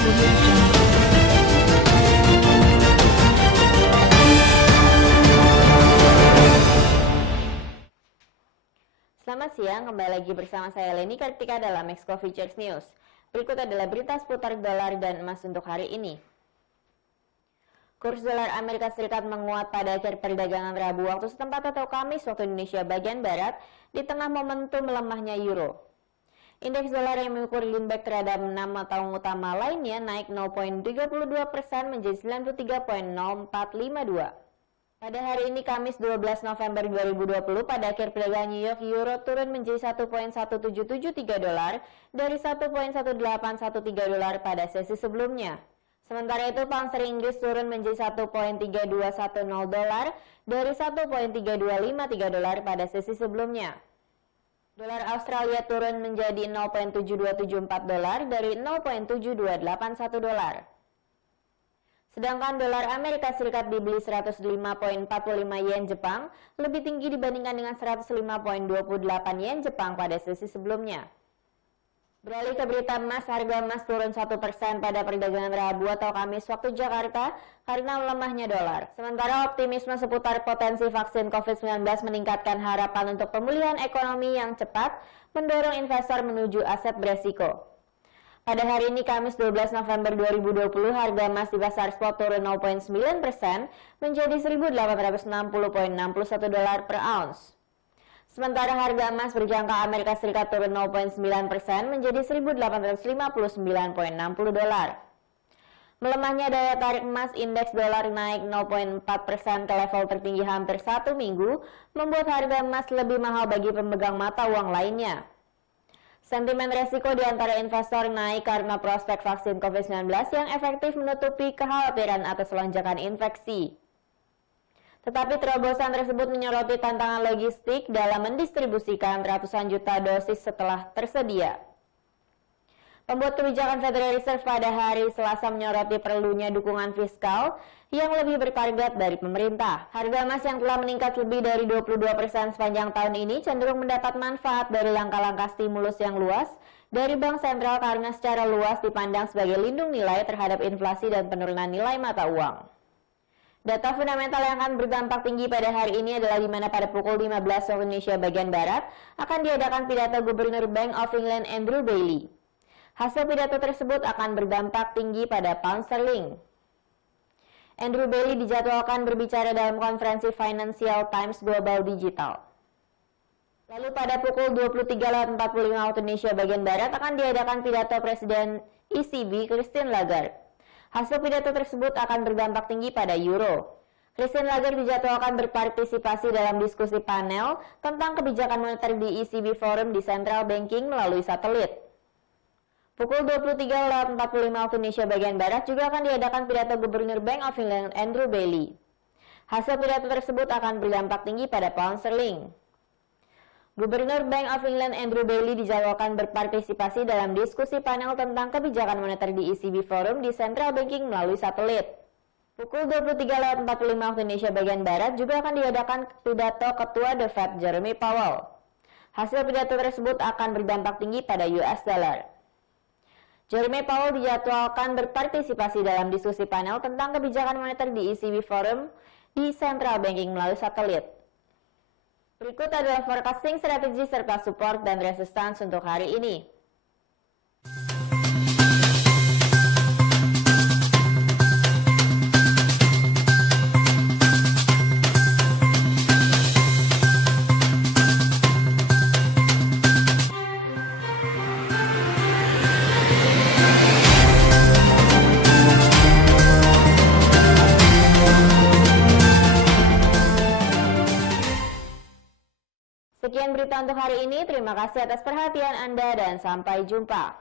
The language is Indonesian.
Audio Jungle. Selamat siang, kembali lagi bersama saya Leni Kartika dalam Exco Futures News. Berikut adalah berita seputar dolar dan emas untuk hari ini. Kurs dolar Amerika Serikat menguat pada akhir perdagangan Rabu waktu setempat atau Kamis waktu Indonesia bagian Barat di tengah momentum melemahnya euro. Indeks dolar yang mengukur Lindbergh terhadap 6 mata uang utama lainnya naik 0,32% menjadi 93.0452. Pada hari ini Kamis 12 November 2020 pada akhir perdagangan New York, euro turun menjadi 1.1773 dolar dari 1.1813 dolar pada sesi sebelumnya. Sementara itu pound sterling Inggris turun menjadi 1.3210 dolar dari 1.3253 dolar pada sesi sebelumnya. Dolar Australia turun menjadi 0.7274 dolar dari 0.7281 dolar. Sedangkan dolar Amerika Serikat dibeli 105.45 yen Jepang, lebih tinggi dibandingkan dengan 105.28 yen Jepang pada sesi sebelumnya. Beralih ke berita emas, harga emas turun 1% pada perdagangan Rabu atau Kamis waktu Jakarta karena melemahnya dolar. Sementara optimisme seputar potensi vaksin COVID-19 meningkatkan harapan untuk pemulihan ekonomi yang cepat mendorong investor menuju aset beresiko. Pada hari ini Kamis 12 November 2020, harga emas di pasar spot turun 0,9% menjadi 1.860.61 dolar per ounce. Sementara harga emas berjangka Amerika Serikat turun 0,9% menjadi 1.859.60 dolar. Melemahnya daya tarik emas, indeks dolar naik 0,4% ke level tertinggi hampir 1 minggu, membuat harga emas lebih mahal bagi pemegang mata uang lainnya. Sentimen resiko di antara investor naik karena prospek vaksin COVID-19 yang efektif menutupi kekhawatiran atas lonjakan infeksi. Tetapi terobosan tersebut menyoroti tantangan logistik dalam mendistribusikan ratusan juta dosis setelah tersedia. Pembuat kebijakan Federal Reserve pada hari Selasa menyoroti perlunya dukungan fiskal yang lebih bertarget dari pemerintah. Harga emas yang telah meningkat lebih dari 22% sepanjang tahun ini cenderung mendapat manfaat dari langkah-langkah stimulus yang luas dari bank sentral karena secara luas dipandang sebagai lindung nilai terhadap inflasi dan penurunan nilai mata uang. Data fundamental yang akan berdampak tinggi pada hari ini adalah di mana pada pukul 15 waktu Indonesia bagian Barat akan diadakan pidato Gubernur Bank of England Andrew Bailey. Hasil pidato tersebut akan berdampak tinggi pada pound sterling. Andrew Bailey dijadwalkan berbicara dalam konferensi Financial Times Global Digital. Lalu pada pukul 23.45 waktu Indonesia bagian Barat akan diadakan pidato Presiden ECB Christine Lagarde. Hasil pidato tersebut akan berdampak tinggi pada euro. Christine Lagarde dijadwalkan berpartisipasi dalam diskusi panel tentang kebijakan moneter di ECB Forum di Central Banking melalui satelit. Pukul 23.45 waktu Indonesia bagian Barat juga akan diadakan pidato Gubernur Bank of England Andrew Bailey. Hasil pidato tersebut akan berdampak tinggi pada pound sterling. Gubernur Bank of England Andrew Bailey dijadwalkan berpartisipasi dalam diskusi panel tentang kebijakan moneter di ECB Forum di Central Banking melalui satelit. Pukul 23.45 waktu Indonesia bagian Barat juga akan diadakan pidato Ketua The Fed Jerome Powell. Hasil pidato tersebut akan berdampak tinggi pada US dollar. Jerome Powell dijadwalkan berpartisipasi dalam diskusi panel tentang kebijakan moneter di ECB Forum di Central Banking melalui satelit. Berikut adalah forecasting strategi serta support dan resistance untuk hari ini. Sekian berita untuk hari ini, terima kasih atas perhatian Anda dan sampai jumpa.